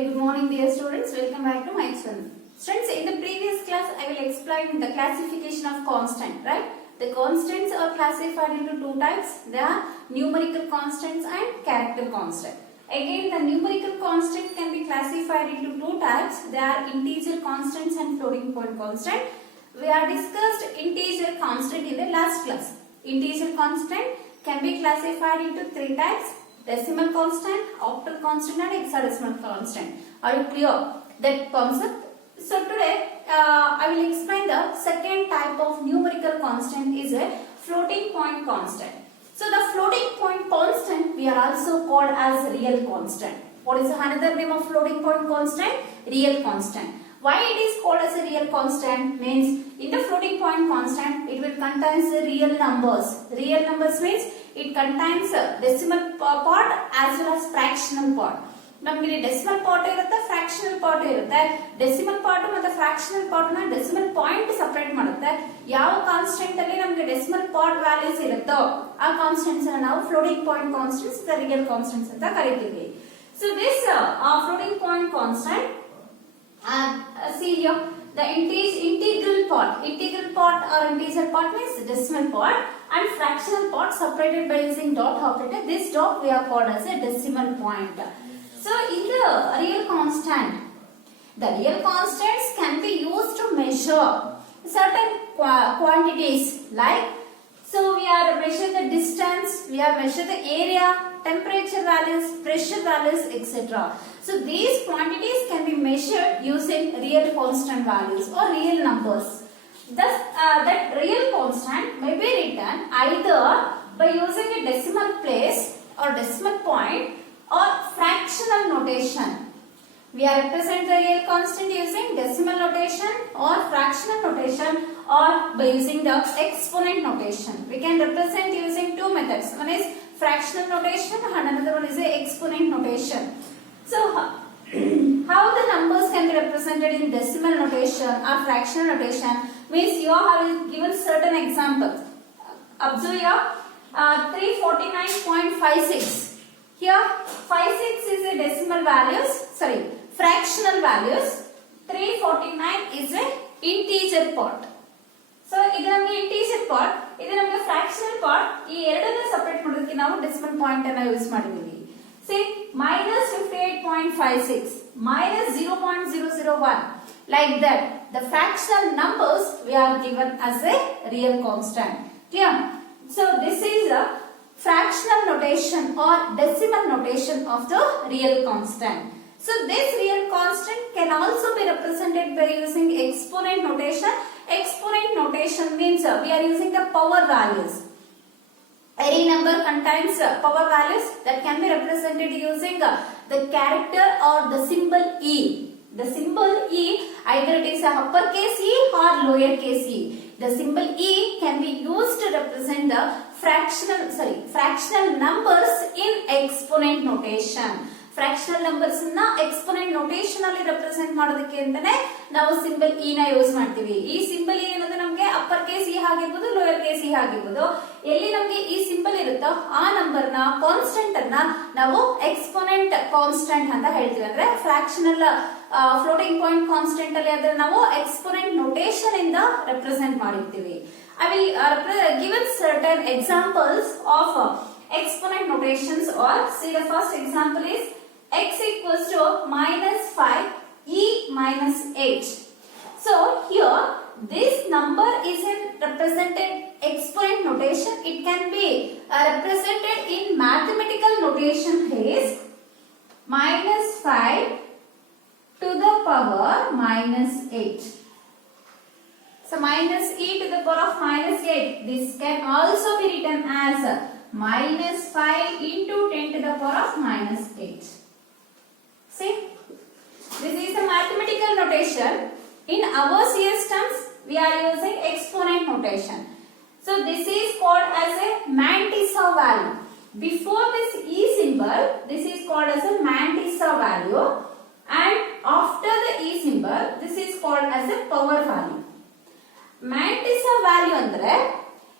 Very good morning dear students, welcome back to my channel. Students, in the previous class I will explain the classification of constant, right? The constants are classified into two types. There are numerical constants and character constant. Again, the numerical constant can be classified into two types. There are integer constants and floating point constant. We have discussed integer constant in the last class. Integer constant can be classified into three types: decimal constant, octal constant and hexadecimal constant. Are you clear that concept? So today I will explain the second type of numerical constant is a floating point constant. So the floating point constant we are also called as real constant. What is another name of floating point constant? Real constant. Why it is called as a real constant? Means in the floating point constant it will contains real numbers. Real numbers means it contains decimal part as well as fractional part. ನಮಗೆ decimal part ಇರುತ್ತೆ, fractional part ಇರುತ್ತೆ. Decimal part ಮತ್ತೆ fractional part ನ decimal point separate ಮಾಡುತ್ತೆ. ಯಾವ constant ಅಲ್ಲಿ ನಮಗೆ decimal part values ಇರುತ್ತೋ ಆ ಕಾನ್ಸ್ಟೆಂಟ್ಸ್ ಅನ್ನು ನಾವು floating point constants, real constants ಅಂತ ಕರೀತೀವಿ. So this floating point constant, see here the integral part or integer part means decimal part and fractional part separated by using dot operator. This dot we are called as a decimal point. So in the real constant, the real constants can be used to measure certain quantities, like so we are measure the distance, we are measure the area, temperature values, pressure values, etc. So these quantities can be measured using real constant values or real numbers. Thus that real constant may be written either by using a decimal place or decimal point or fractional notation. We are represent the real constant using decimal notation or fractional notation or by using the exponent notation. We can represent using two methods. One is fractional notation and another one is a exponent notation. So how the numbers can be represented in decimal notation or fractional notation means you have given certain examples. Observe here 349.56. Here 56 is a decimal values, sorry, fractional values. 349 is a integer part. So ಇದು ನಮಗೆ integer part, ಇದು ನಮಗೆ fractional part. ಈ ಎರಡನ್ನ separate ಮಾಡೋದಕ್ಕೆ ನಾವು decimal point ಅನ್ನು use ಮಾಡಿದೀವಿ. See -58.56 -0.001 like that. The fractional numbers we are given as a real constant. Clear? So this is a fractional notation or decimal notation of the real constant. So this real constant can also be represented by using exponent notation. Exponent notation means we are using the power values. Any number contains power values that can be represented using the character or the symbol E. The symbol E, either it is a uppercase E or lowercase e. The symbol E can be used to represent the fractional numbers in exponent notation. Fractional numbers na exponent notation ಅಲ್ಲಿ represent ಮಾಡೋದಕ್ಕೆ ಅಂತಾನೆ ನಾವು symbol E ನ use ಮಾಡ್ತೀವಿ. ಈ symbol E ಅನ್ನೋದು ನಮಗೆ upper case E ಆಗಿರಬಹುದು, lower case E ಆಗಿರಬಹುದು. ಎಲ್ಲಿ ನಮಗೆ ಈ symbol ಇರುತ್ತೋ ಆ ನಂಬರ್ ನ ಕಾನ್ಸ್ಟೆಂಟ್ ಅನ್ನ ನಾವು exponent constant ಅಂತ ಹೇಳ್ತೀವಿ. ಅಂದ್ರೆ fractional floating point constant ಅಲ್ಲಿ ಅದನ್ನ ನಾವು exponent notation ಇಂದ represent ಮಾಡಿರ್ತೀವಿ. I will given certain examples of exponent notations. Or see, the first example is x equals to -5 e minus 8. So here this number is in represented exponent notation. It can be represented in mathematical notation is -5 to the power -8. So minus e to the power of -8. This can also be written as -5 into 10 to the power of -8. See, this is a mathematical notation. In our CS terms, we are using exponent notation. So this is called as a Mantissa value. Before this e symbol, this is called as a Mantissa value, and after the e symbol, this is called as a power value. Mantissa value ಅಂದ್ರೆ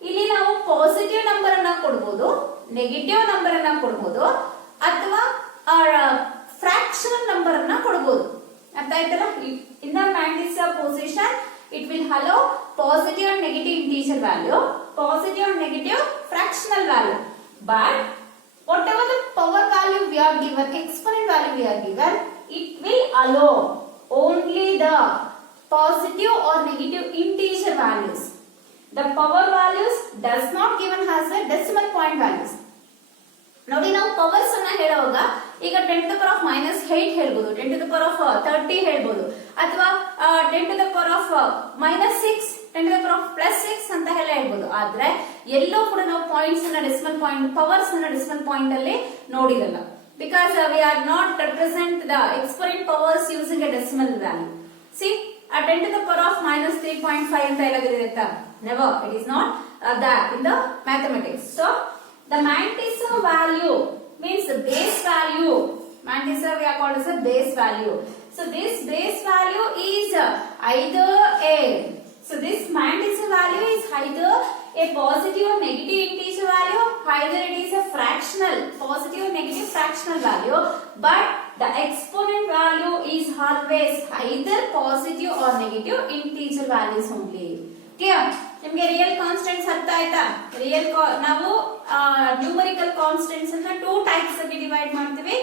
ಇಲ್ಲಿ ನಾವು positive number ಅನ್ನ ಕೊಡಬಹುದು, negative number ಅನ್ನ ಕೊಡಬಹುದು, ಅಥವಾ fractional number ಅನ್ನ ಕೊಡಬಹುದು. ಅರ್ಥ ಆಯ್ತಲ್ಲ? In the matrix position it will allow positive and negative integer value, positive and negative fractional value, but whatever the power value we are given, exponent value we are given, it will allow only the positive or negative integer values. The power values does not given as a decimal point values. ನೋಡಿ ನಾವು powers ಅನ್ನ ಹೇಳುವಾಗ ಈಗ 10 to the power of -8 ಹೇಳ್ಬೋದು, 10 to the power of 30 ಹೇಳ್ಬೋದು, ಅಥವಾ 10 to the power of -6, 10 to the power of +6 ಅಂತ ಎಲ್ಲ ಹೇಳ್ಬೋದು. ಆದ್ರೆ ಎಲ್ಲೋ ಕೂಡ ನಾವು ಪಾಯಿಂಟ್ಸ್ ಅನ್ನ ಡೆಸಿಮಲ್ ಪಾಯಿಂಟ್, ಪವರ್ಸ್ ಅನ್ನ ಡೆಸಿಮಲ್ ಪಾಯಿಂಟ್ ಅಲ್ಲಿ ನೋಡಿರಲ್ಲ. Because we are not represent the exponent powers using a decimal value. See 10 to the power of -3.5 ಅಂತ ಎಲ್ಲ ಇರುತ್ತಾ? Never, it is not that in the mathematics. So the mantissa value means the base value. Mantissa we are called as a base value. So this base value is either a, so this mantissa value is either a positive or negative integer value, either it is a fractional, positive or negative fractional value, but the exponent value is always either positive or negative integer values only. Clear? ನಿಮಗೆ real constants ಅರ್ಥ ಆಯ್ತಾ? Real ನಾವು numerical constants ಅನ್ನ 2 types ಆಗಿ divide ಮಾಡ್ತೀವಿ.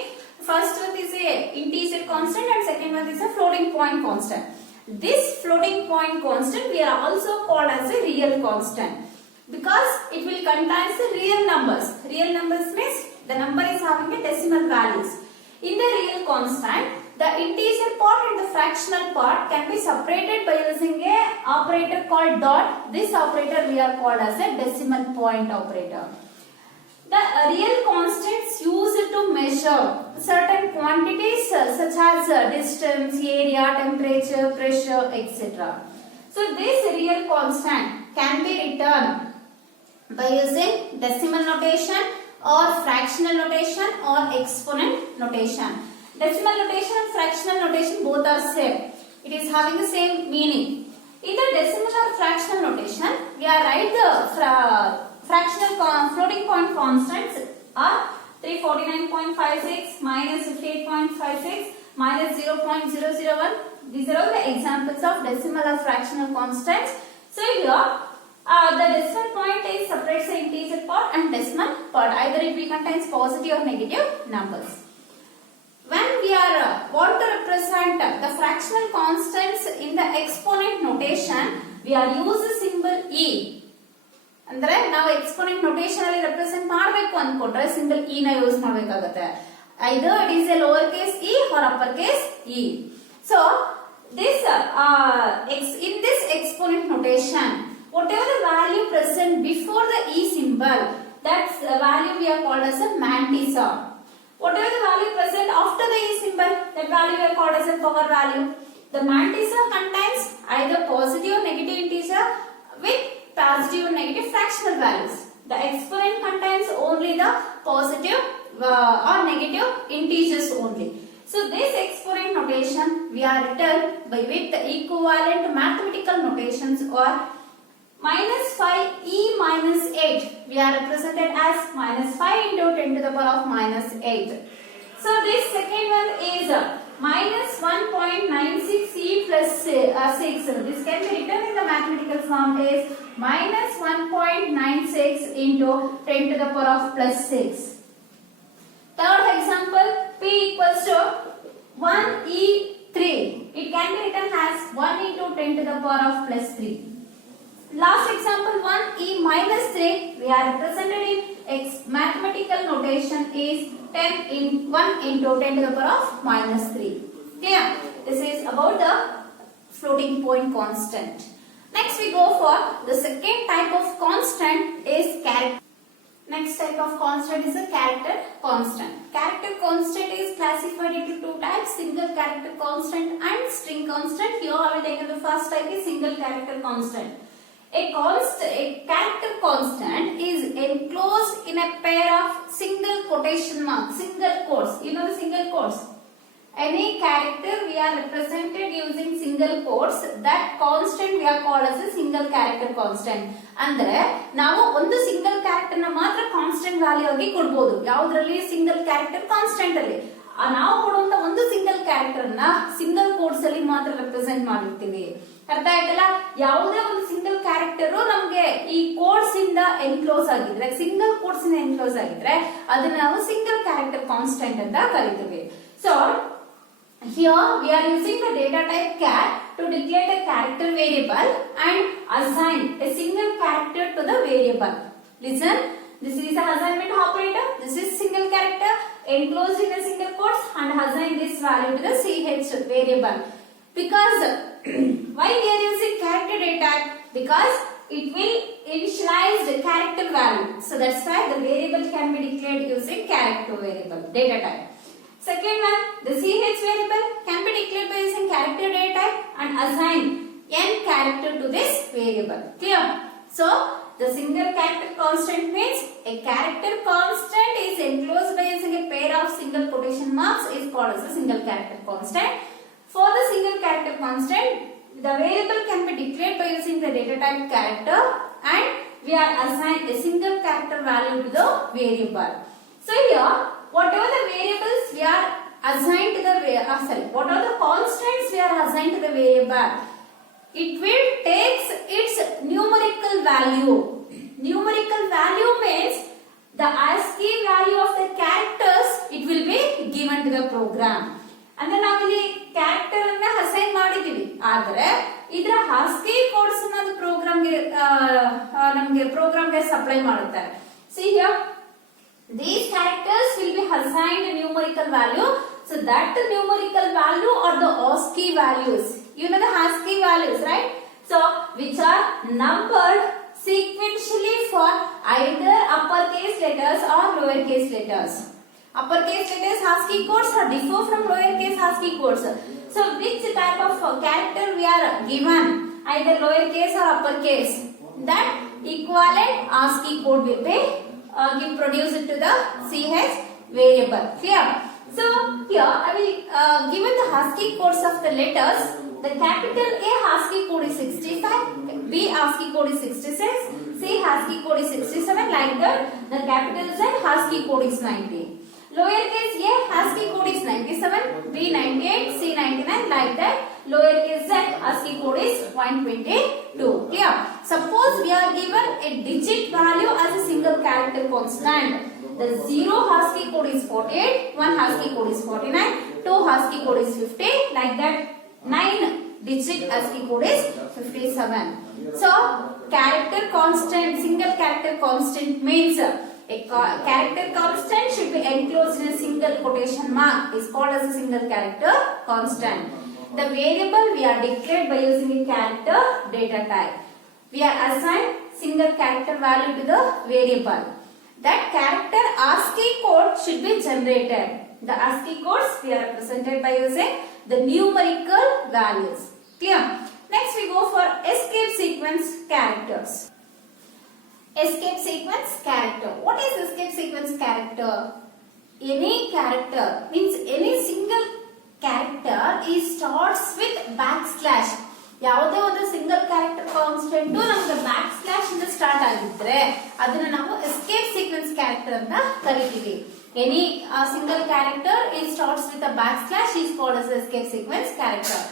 First one is A integer constant and second one is A floating point constant. This floating point constant we are also called as a real constant because it will contain the real numbers. Real numbers means the number is having a decimal values. In the real constant, the integer part and the fractional part can be separated by using a operator called dot. This operator we are called as a decimal point operator. The real constants used to measure certain quantities such as distance, area, temperature, pressure, etc. So this real constant can be written by using decimal notation or fractional notation or exponent notation. Decimal notation and fractional notation both are same. It is having the same meaning. In the decimal or fractional notation, we are write the fractional floating point constants are 349.56 minus 58.56 minus 0.001. These are all the examples of decimal or fractional constants. So here the decimal point is separates the integer part and decimal part. Either it will contains positive or negative numbers. When we are want to represent the fractional constants in the exponent notation, we are use the symbol e. ಅಂದ್ರೆ ನಾವು exponent notation ಅಲ್ಲಿ represent ಮಾಡಬೇಕು ಅನ್ಕೊಂಡ್ರೆ symbol E ನ use ಮಾಡಬೇಕಾಗುತ್ತೆ. either it is a lower case e or upper case e. So this in this exponent notation, whatever the value present before the e symbol, that's the value we are called as a mantissa. Whatever the value present after the e symbol, that value we are called as a power value. The mantissa contains either positive or negative integer with positive or negative fractional values. The exponent contains only the positive or negative integers only. So this exponent notation we are written by with the equivalent mathematical notations or -5 e minus 8. We are represented as -5 into 10 to the power of -8. So this second one is -1.96 e plus 6. This can be written in the mathematical form is -1.96 into 10 to the power of +6. Third example, p equals to 1e3. It can be written as 1 into 10 to the power of +3. Last example, 1e minus 3. We are represented in mathematical notation is 1 into 10 to the power of -3. Clear? This is about the floating point constant. Next we go for the second type of constant is character. Next type of constant is a character constant. Character constant is classified into 2 types, single character constant and string constant. Here I will take the first type is single character constant. A character constant is enclosed in a pair of single quotation marks, single quotes. You know the single quotes? Any character we are represented using single quotes, that constant we are called as a single character constant. ಅಂದ್ರೆ ನಾವು ಒಂದು single character ನ ಮಾತ್ರ constant value ಆಗಿ ಕೊಡಬಹುದು. ಯಾವುದರಲ್ಲಿ? Single character constant ಅಲ್ಲಿ. ನಾವು ಕೊಡುವಂತ ಒಂದು ಸಿಂಗಲ್ ಕ್ಯಾರೆಕ್ಟರ್ ಅನ್ನ ಸಿಂಗಲ್ ಕೋಡ್ಸ್ ಅಲ್ಲಿ ಮಾತ್ರ ರೆಪ್ರೆಸೆಂಟ್ ಮಾಡಿರ್ತೀವಿ. ಅರ್ಥ ಆಯ್ತಲ್ಲ? ಯಾವುದೇ ಒಂದು ಸಿಂಗಲ್ ಕ್ಯಾರೆಕ್ಟರ್ ನಮ್ಗೆ ಈ ಕೋಡ್ಸ್ ಇಂದ ಎನ್ಕ್ಲೋಸ್ ಆಗಿದ್ರೆ, ಸಿಂಗಲ್ ಕೋಡ್ಸ್ ಇಂದ ಎನ್ಕ್ಲೋಸ್ ಆಗಿದ್ರೆ ಅದನ್ನ ನಾವು ಸಿಂಗಲ್ ಕ್ಯಾರೆಕ್ಟರ್ ಕಾನ್ಸ್ಟೆಂಟ್ ಅಂತ ಕರಿತೀವಿ. So here we are using the data type char to declare a character variable and assign a single character to the variable. Listen, this is the assignment operator. This is single character enclosed in a single quotes and assign this value to the ch variable. Because why we are using character data type? Because it will initialize the character value. So that's why the variable can be declared using character variable data type. Second one, the ch variable can be declared by using character data type and assign n character to this variable. Clear? So the single character constant means a character constant is enclosed by using a pair of single quotation marks is called as a single character constant. For the single character constant, the variable can be declared by using the data type character and we are assigned a single character value to the variable. So here, whatever the variables we are assigned to the whatever the constants we are assigned to the variable, it will takes its numerical value. Numerical value means the ASCII value of the characters it will be given to the program. ಅಂದ್ರೆ ನಾವಿಲ್ಲಿ character ಅನ್ನ assign ಮಾಡಿದೀವಿ, ಆದ್ರೆ ಇದರ ASCII codes ಅನ್ನೋದು ನಮಗೆ ಪ್ರೋಗ್ರಾಮ್ಗೆ supply ಮಾಡುತ್ತಾರೆ. See here, these characters will be assigned a numerical value. So that numerical value or the ASCII values, you know the ASCII values, right? So which are numbered sequentially for either uppercase letters or lowercase letters. Uppercase letters ASCII codes are differ from lowercase ASCII codes. So which type of character we are given, either lowercase or uppercase, that equivalent ASCII code will be produced to the ch variable. Clear? So here I will given the ASCII codes of the letters. The capital A ASCII code is 65, B ASCII code is 66, C ASCII code is 67. Like that, the capital Z ASCII code is 90. Lowercase a ASCII code is 97, B 98, C 99. Like that, lowercase z ASCII code is 122. Clear? Suppose we are given a digit value as a single character constant. The 0 ASCII code is 48, 1 ASCII code is 49, 2 ASCII code is 50. Like that, 9 digit ASCII code is 57. So character constant, single character constant means a character constant should be enclosed in a single quotation mark is called as a single character constant. The variable we are declared by using a character data type. We are assigned single character value to the variable. That character ASCII code should be generated. The ASCII codes we are represented by using the numerical values. Clear? Next we go for escape sequence characters. Escape sequence character. What is escape sequence character? Any character means any single character is starts with backslash. ಯಾವುದೇ ಒಂದು single character constant ನಮಗೆ back slash ಇಂದ start ಆಗಿದ್ರೆ ಅದನ್ನ ನಾವು escape sequence character ಅಂತ ಕರಿತೀವಿ. Any single character it starts with a back slash is called as escape sequence character.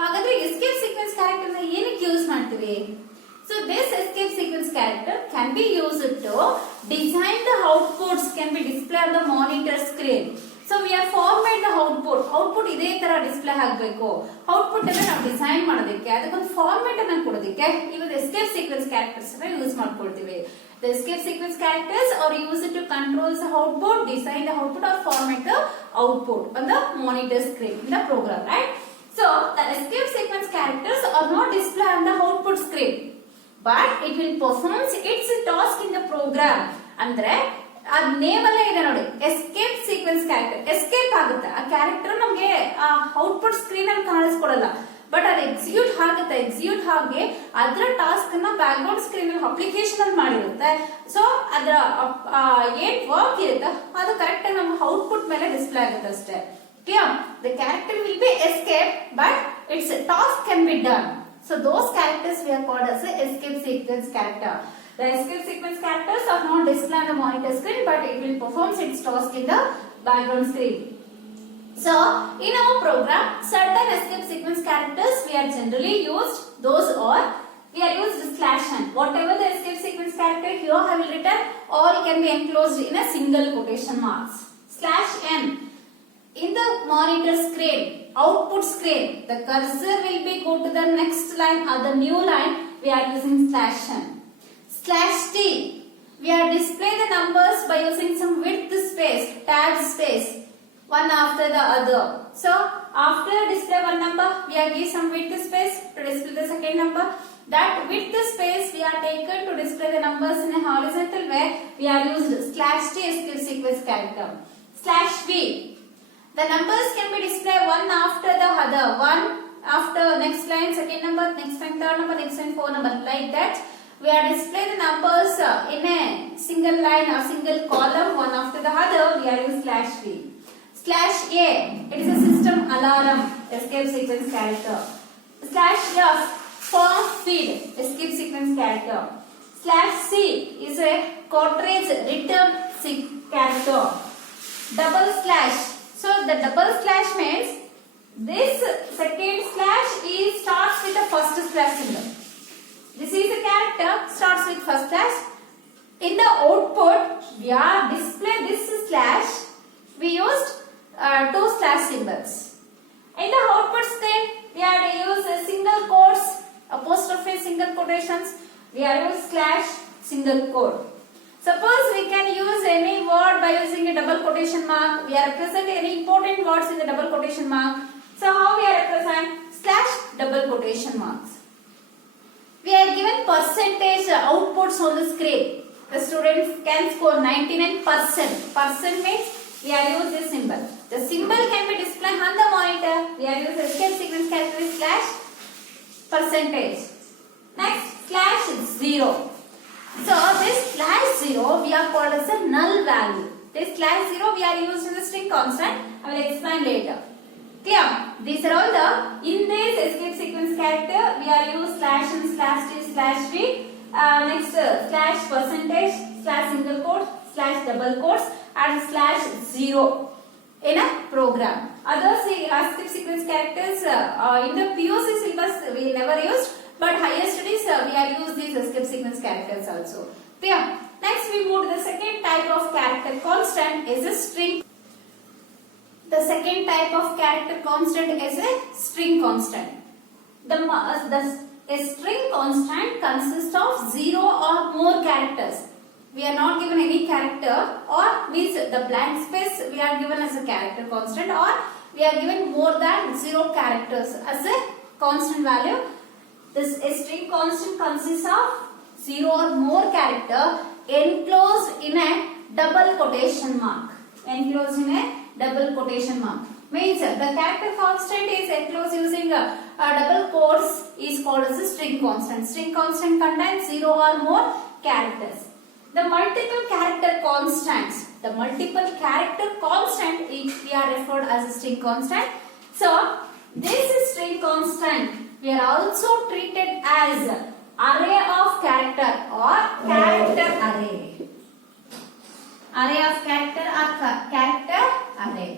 ಹಾಗಾದ್ರೆ ಎಸ್ಕೇಪ್ ಸೀಕ್ವೆನ್ಸ್ ಕ್ಯಾರೆಕ್ಟರ್ ನ ಏನಕ್ಕೆ ಯೂಸ್ ಮಾಡ್ತೀವಿ? So this escape sequence character can be used to design the outputs can be displayed on the monitor screen. So we are format the output. Output ಇದೇ ತರ display ಆಗಬೇಕು. Output ಅನ್ನು ನಾವು design ಮಾಡೋದಕ್ಕೆ ಅದಕ್ಕೊಂದು ಫಾರ್ಮ್ಯಾಟ್ ಅನ್ನು ಕೊಡೋದಕ್ಕೆ ಇವತ್ತು ಎಸ್ಕೇಪ್ ಸೀಕ್ವೆನ್ಸ್ ಕ್ಯಾರೆಕ್ಟರ್ಸ್ ಅನ್ನು ಯೂಸ್ ಮಾಡ್ಕೊಳ್ತೀವಿ. The escape sequence characters are used to control the output, design the output or format the output on the monitor screen in the program, right? So the escape sequence characters are not displayed on the output screen, but it will perform its task in the program. ಅಂದ್ರೆ ಅದ್ name ಅಲ್ಲೇ ಇದೆ ನೋಡಿ, escape sequence character. Escape ಆಗುತ್ತೆ ಆ character ನಮಗೆ output screen ಅಲ್ಲಿ ಕಾಣಿಸ್ಕೊಡಲ್ಲ, but ಅದು ಎಕ್ಸಿಕ್ಯೂಟ್ ಆಗುತ್ತೆ. ಎಕ್ಸಿಕ್ಯೂಟ್ ಆಗಿ ಅದರ ಟಾಸ್ಕ್ ನ ಬ್ಯಾಕ್ ಗ್ರೌಂಡ್ ಸ್ಕ್ರೀನ್ ಅಲ್ಲಿ ಅಪ್ಲಿಕೇಶನ್ ಅಲ್ಲಿ ಮಾಡಿರುತ್ತೆ. ಸೊ ಅದರ ಏನ್ ವರ್ಕ್ ಇರುತ್ತೆ ಅದು ಕರೆಕ್ಟ್ ಆಗಿ ನಮ್ಮ ಔಟ್ಪುಟ್ ಮೇಲೆ ಡಿಸ್ಪ್ಲೇ ಆಗುತ್ತೆ ಅಷ್ಟೇ. Clear? The character will be escape but it's task can be done. So those characters we are called as a escape sequence character. The escape sequence characters are not displayed on the monitor screen, but it will perform its task in the background screen. So in our program, certain escape sequence characters we are generally used. Those are we are used /n. Whatever the escape sequence character here I will written, all can be enclosed in a single quotation marks. /n. In the monitor screen, output screen, the cursor will be go to the next line or the new line. We are using /n. /t. We are display the numbers by using some width space, tab space, one after the other. So after display one number, we are give some width space to display the second number. That width space we are taken to display the numbers in a horizontal way. We are used /t escape sequence character. /v. The numbers can be displayed one after the other. One after next line, second number, next line, third number, next line, fourth number. Like that, we are display the numbers in a single line or single column, one after the other. We are using /v. /a. It is a system alarm escape sequence character. /f. Form feed escape sequence character. /c is a cartridge return character. Double slash. So the double slash means this second slash is starts with the first slash symbol. This is a character starts with first slash. In the output, we are display this slash. We used two slash symbols. In the output screen, we are to use a single quotes, apostrophe, single quotations. We are use / single quote. Suppose we can use any word by using a double quotation mark. We are representing any important words in the double quotation mark. So how we are represent / double quotation marks. We are given percentage outputs on the screen. The students can score 99%. Percent means we are use this symbol. The symbol can be displayed on the monitor. We are use escape sequence character /percentage. Next /0. So this /0 we are called as a null value. This /0 we are used in the string constant. I will explain later. Clear? These are all the in this escape sequence character we are used /n, /t, /v. Next /percentage, /single quote, /double quotes and /0 in a program. Other escape sequence characters in the POC syllabus we never used. But higher studies we are use these escape sequence characters also. Clear? Next we move to the second type of character constant is a string. The second type of character constant is a string constant. A string constant consists of 0 or more characters. We are not given any character or means the blank space we are given as a character constant or we are given more than 0 characters as a constant value. This string constant consists of 0 or more character enclosed in a double quotation mark. Enclosed in a double quotation mark. Means the character constant is enclosed using a double quotes is called as a string constant. String constant contains 0 or more characters. The multiple character constants. The multiple character constant we are referred as a string constant. So this string constant we are also treated as array of character or character array. Array of character or character array.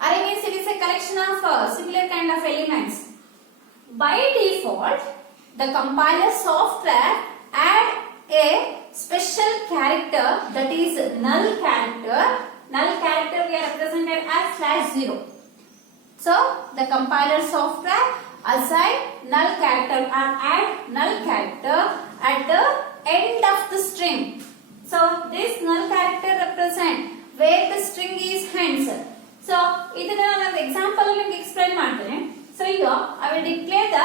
Array means it is a collection of similar kind of elements. By default, the compiler software add a special character that is null character. Null character we are represented as /0. So the compiler software assign null character or add null character at the end of the string. So this null character represent where the string is ends. So ಇದನ್ನ ನಾನು example ಅಲ್ಲಿ explain ಮಾಡ್ತೇನೆ. So here I will declare the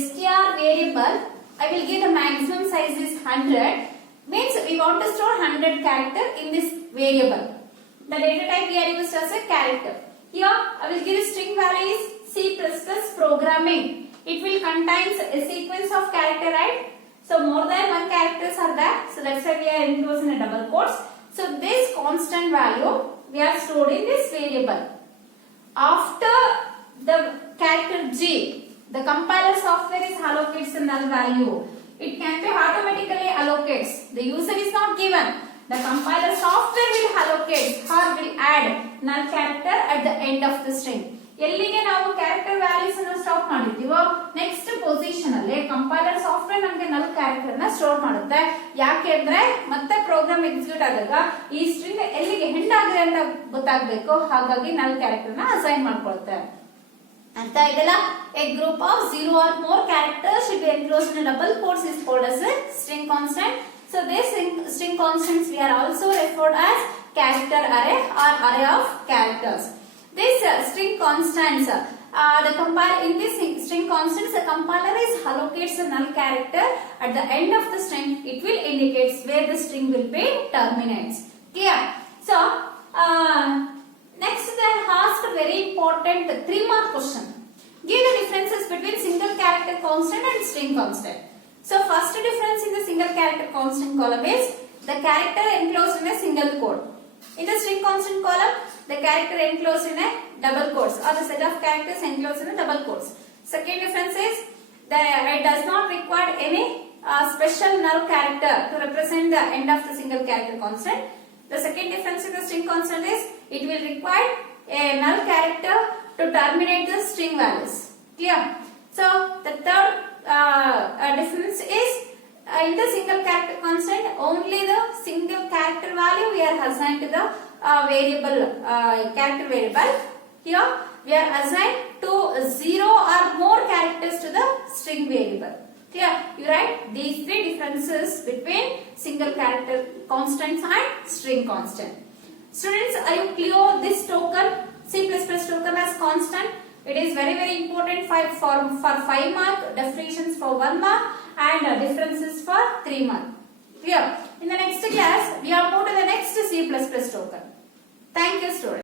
str variable. I will give the maximum size is 100. Means we want to store 100 character in this variable. The data type we are used as a character. Here I will give string value is C++ programming. It will contains a sequence of character, right? So more than one characters are there. So that's why we are enclosed in a double quotes. So this constant value we are stored in this variable. After the character G, the compiler software is allocates the null value. It can be automatically allocates. The user is not given. the compiler software will allocate or will add null character at the end of the string. ಎಲ್ಲಿಗೆ ನಾವು character values ಅನ್ನು stop ಮಾಡಿರ್ತೀವೋ next position ಅಲ್ಲಿ compiler software ನಮಗೆ ನಲ್ character ನ store ಮಾಡುತ್ತೆ. ಯಾಕೆ ಅಂದ್ರೆ ಮತ್ತೆ ಪ್ರೋಗ್ರಾಮ್ ಎಕ್ಸಿಕ್ಯೂಟ್ ಆದಾಗ ಈ ಸ್ಟ್ರಿಂಗ್ ಎಲ್ಲಿಗೆ ಎಂಡ್ ಆಗಿದೆ ಅಂತ ಗೊತ್ತಾಗಬೇಕು, ಹಾಗಾಗಿ ನಲ್ ಕ್ಯಾರೆಕ್ಟರ್ ನ ಅಸೈನ್ ಮಾಡ್ಕೊಳುತ್ತೆ. ಅಂತ ಇದೆಲ್ಲ a group of 0 or more characters should be enclosed in a double quotes is called as a string constant. So this string constants we are also referred as character array or array of characters. This string constants, in this string constants, the compiler is allocates a null character at the end of the string. It will indicate where the string will be terminates. Clear? So next they asked very important 3-mark question. Give the differences between single character constant and string constant. So first difference in the single character constant column is the character enclosed in a single quote. In the string constant column, the character enclosed in a double quotes or the set of characters enclosed in a double quotes. Second difference is that it does not require any special null character to represent the end of the single character constant. The second difference in the string constant is it will require a null character to terminate the string values. Clear? So the third difference is in the single character constant, only the single character value we are assigned to the variable character variable. Here we are assigned to 0 or more characters to the string variable. Clear? You write these 3 differences between single character constants and string constant. Students, are you clear this token? C++ token as constant. It is very important for 5 mark, definitions for 1 mark and differences for 3 mark. Clear? In the next class, we are moved to the next C++ token. Thank you, students.